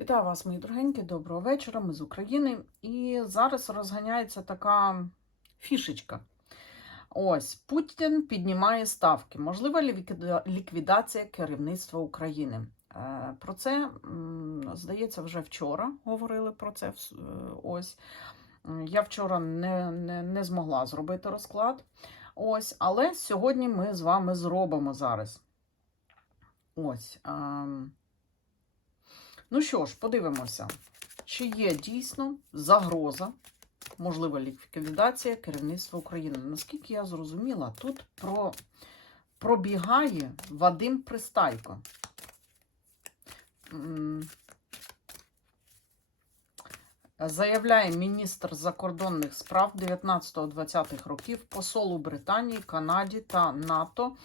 Вітаю вас, мої дорогенькі, доброго вечора. Ми з України. І зараз розганяється така фішечка. Ось Путін піднімає ставки. Можлива ліквідація керівництва України. Е, Про це, здається, вже вчора говорили про це. е, Ось я вчора не, не, не змогла зробити розклад. Ось, але сьогодні ми з вами зробимо зараз. Ось. ем, Ну що ж, подивимося, чи є дійсно загроза, можлива ліквідація керівництва України. Наскільки я зрозуміла, тут про, пробігає Вадим Пристайко. Заявляє міністр закордонних справ 19-20 років посолу Британії, Канаді та НАТО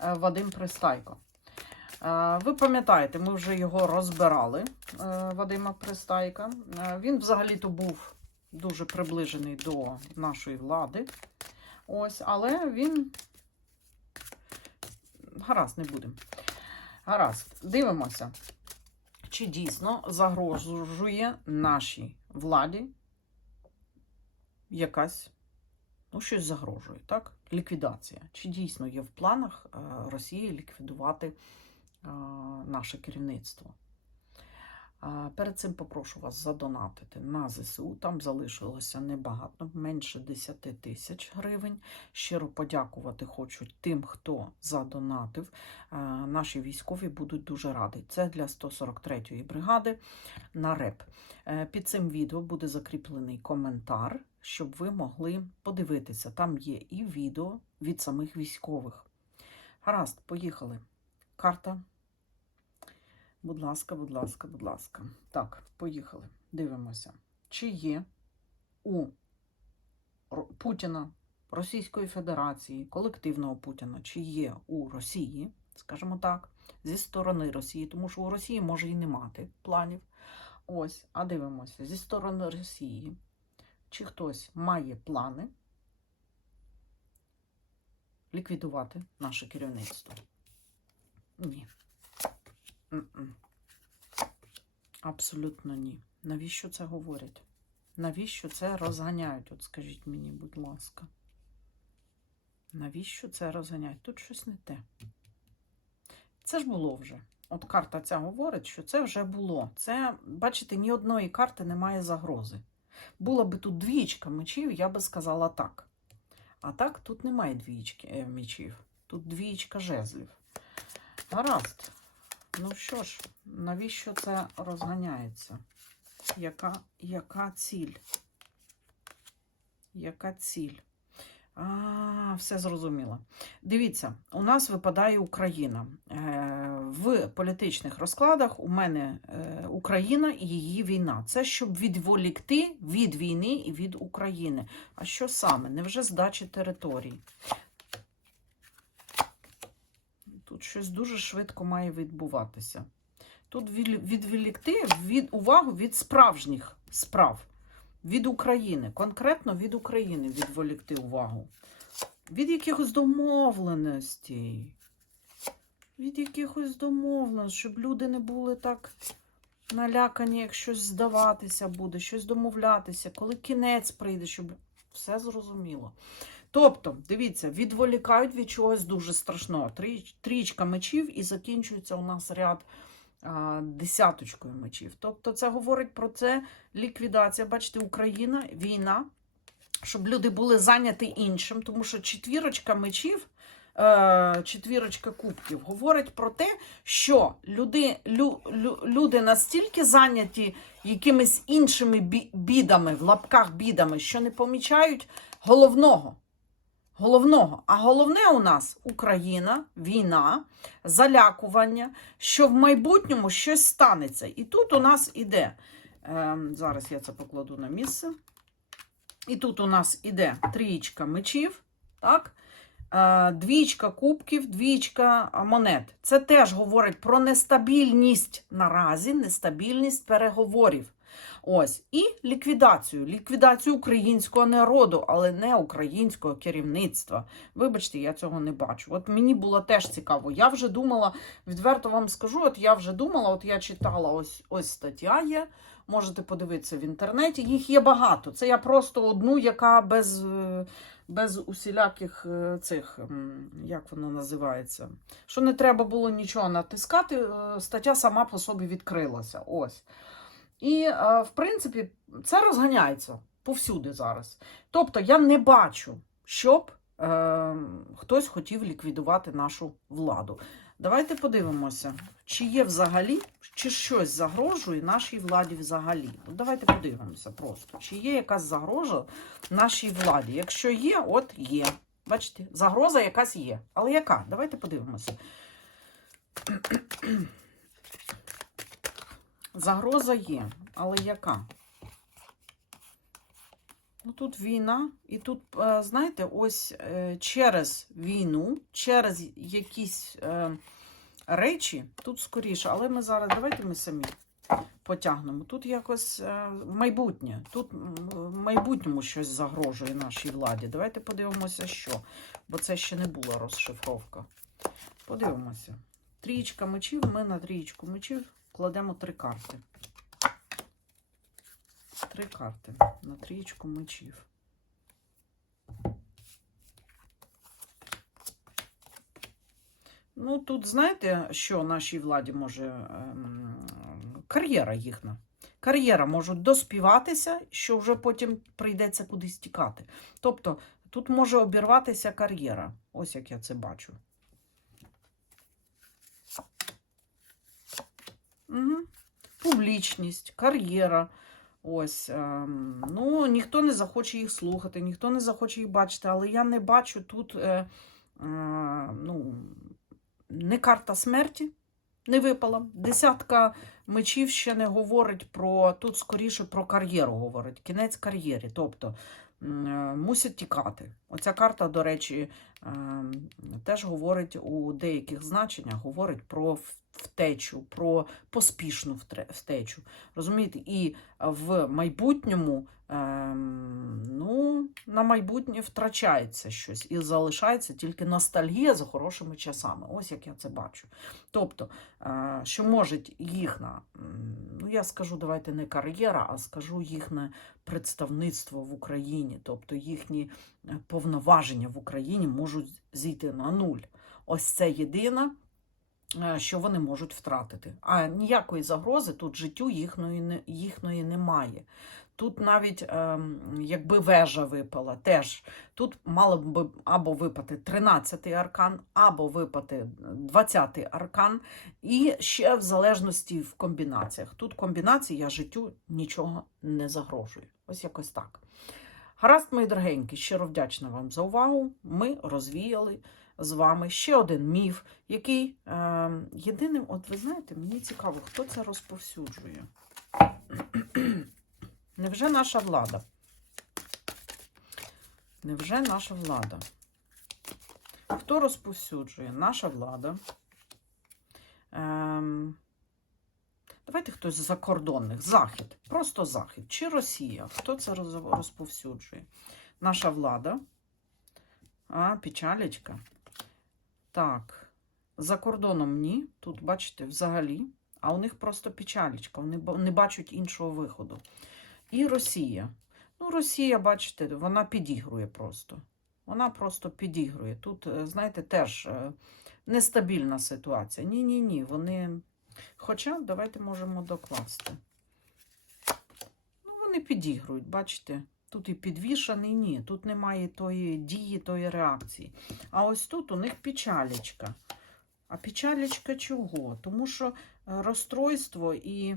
е, Вадим Пристайко. Е, Ви пам'ятаєте, ми вже його розбирали, е, Вадима Пристайка. Е, Він взагалі-то був дуже приближений до нашої влади. Ось, але він. Гаразд, не будемо. Гаразд, дивимося, чи дійсно загрожує нашій владі якась, ну, щось загрожує, так? Ліквідація. Чи дійсно є в планах Росії ліквідувати наше керівництво. Перед цим попрошу вас задонатити на ЗСУ. Там залишилося небагато, менше 10 тисяч гривень. Щиро подякувати хочу тим, хто задонатив. Наші військові будуть дуже раді. Це для 143-ї бригади на РЕП. Е, Під цим відео буде закріплений коментар, щоб ви могли подивитися. Там є і відео від самих військових. Гаразд, поїхали. Карта. Будь ласка, будь ласка, будь ласка. Так, поїхали. Дивимося. Чи є у Путіна, Російської Федерації, колективного Путіна, чи є у Росії, скажімо так, зі сторони Росії, тому що у Росії може і не мати планів. Ось, а дивимося, зі сторони Росії, чи хтось має плани ліквідувати наше керівництво? Ні. М-м. Абсолютно ні. Навіщо це говорять? Навіщо це розганяють? От скажіть мені, будь ласка. Навіщо це розганяють? Тут щось не те. Це ж було вже. От карта ця говорить, що це вже було. Це, бачите, ні одної карти немає загрози. Була би тут двічка мечів, я би сказала так. А так тут немає двічки е, мечів. Тут двічка жезлів. Гаразд. Ну що ж, навіщо це розганяється? Яка, яка ціль? Яка ціль? А, все зрозуміло. Дивіться, у нас випадає Україна. Е, В політичних розкладах у мене е, Україна і її війна. Це щоб відволікти від війни і від України. А що саме? Невже здачі територій? Тут щось дуже швидко має відбуватися. Тут відволікти від увагу від справжніх справ, від України, конкретно від України відволікти увагу. Від якихось домовленостей. Від якихось домовленостей, щоб люди не були так налякані, як щось здаватися буде, щось домовлятися, коли кінець прийде, щоб все зрозуміло. Тобто, дивіться, відволікають від чогось дуже страшного. Трічка мечів і закінчується у нас ряд а, десяточкою мечів. Тобто, це говорить про це ліквідація. Бачите, Україна, війна, щоб люди були зайняті іншим, тому що четвірочка мечів. е, Четвірочка кубків говорить про те, що люди, лю, лю, люди настільки зайняті якимись іншими бідами, в лапках бідами, що не помічають головного. Головного. А головне у нас Україна, війна, залякування, що в майбутньому щось станеться. І тут у нас іде. Е, зараз я це покладу на місце. І тут у нас іде трієчка мечів, так? Е, двічка кубків, двічка монет. Це теж говорить про нестабільність наразі, нестабільність переговорів. Ось і ліквідацію, ліквідацію українського народу, але не українського керівництва. Вибачте, я цього не бачу. От мені було теж цікаво. Я вже думала, відверто вам скажу, от я вже думала, от я читала ось ось стаття є. Можете подивитися в інтернеті. Їх є багато. Це я просто одну, яка без, е, без усіляких е, цих, як воно називається, що не треба було нічого натискати. е, Стаття сама по собі відкрилася. Ось. І, е, в принципі, це розганяється повсюди зараз. Тобто я не бачу, щоб е, хтось хотів ліквідувати нашу владу. Давайте подивимося, чи є взагалі, чи щось загрожує нашій владі взагалі. Ну, давайте подивимося просто, чи є якась загроза нашій владі. Якщо є, от є. Бачите, загроза якась є. Але яка? Давайте подивимося. Загроза є, але яка? Ну, тут війна, і тут, е, знаєте, ось е, через війну, через якісь е, речі, тут скоріше, але ми зараз, давайте ми самі потягнемо. Тут якось майбутнє, тут в майбутньому щось загрожує нашій владі. Давайте подивимося, що, бо це ще не була розшифровка. Подивимося. Трієчка мечів, ми на трієчку мечів кладемо три карти. Три карти на трієчку мечів. Ну, тут знаєте, що нашій владі може ем, кар'єра їхня. Кар'єра можуть доспіватися, що вже потім прийдеться кудись тікати. Тобто тут може обірватися кар'єра. Ось як я це бачу. Угу. Публічність, кар'єра. Ось, ем, ну, ніхто не захоче їх слухати, ніхто не захоче їх бачити, але я не бачу тут е, е, ну, не карта смерті не випала. Десятка мечів ще не говорить про, тут скоріше про кар'єру говорить, кінець кар'єри. Тобто мусять тікати. Оця карта, до речі, е, теж говорить у деяких значеннях, говорить про втечу, про поспішну втечу. Розумієте, і в майбутньому, ем, на майбутнє втрачається щось і залишається тільки ностальгія за хорошими часами. Ось як я це бачу. Тобто, е, що може їхня, ну я скажу, давайте не кар'єра, а скажу їхнє представництво в Україні, тобто їхні е, повноваження в Україні можуть зійти на нуль. Ось це єдине, е, що вони можуть втратити. А ніякої загрози тут життю їхньої, не- їхньої немає. Тут навіть ем, якби вежа випала, теж тут мало б або випати 13-й аркан, або випати 20-й аркан, і ще в залежності в комбінаціях. Тут комбінації я життю нічого не загрожую. Ось якось так. Гаразд, мої дорогенькі, щиро вдячна вам за увагу. Ми розвіяли з вами ще один міф, який е, єдиним, от ви знаєте, мені цікаво, хто це розповсюджує. Невже наша влада? Невже наша влада? Хто розповсюджує? Наша влада. Ем, давайте хтось з закордонних. Захід. Просто Захід. Чи Росія? Хто це розповсюджує? Наша влада. А, печалечка. Так. За кордоном ні. Тут, бачите, взагалі. А у них просто печалечка. Вони не бачать іншого виходу. І Росія. Ну, Росія, бачите, вона підігрує просто. Вона просто підігрує. Тут, е, знаєте, теж е, нестабільна ситуація. Ні-ні ні. Вони. Хоча давайте можемо докласти. Ну, вони підігрують, бачите. Тут і підвішаний, ні, тут немає тої дії, тої реакції. А ось тут у них печалечка. А печалечка чого? Тому що е, розстройство і.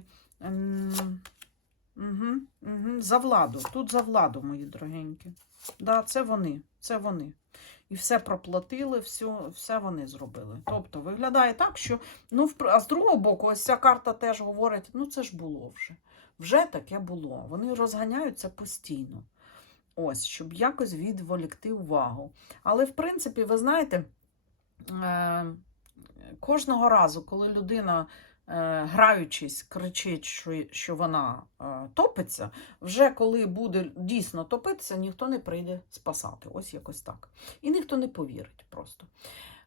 Угу, угу, за владу. Тут за владу, мої дорогенькі. Да, це вони, це вони. І все проплатили, все, все вони зробили. Тобто виглядає так, що. Ну, а з другого боку, ось ця карта теж говорить: ну це ж було вже. Вже таке було. Вони розганяються постійно. Ось, щоб якось відволікти увагу. Але, в принципі, ви знаєте, е, кожного разу, коли людина е, граючись, кричить, що, вона е, топиться, вже коли буде дійсно топитися, ніхто не прийде спасати. Ось якось так. І ніхто не повірить просто.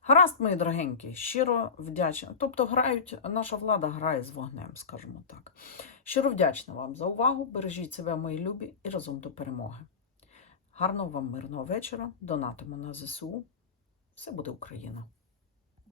Гаразд, мої дорогенькі, щиро вдячна. Тобто грають, наша влада грає з вогнем, скажімо так. Щиро вдячна вам за увагу. Бережіть себе, мої любі, і разом до перемоги. Гарного вам мирного вечора. Донатимо на ЗСУ. Все буде Україна!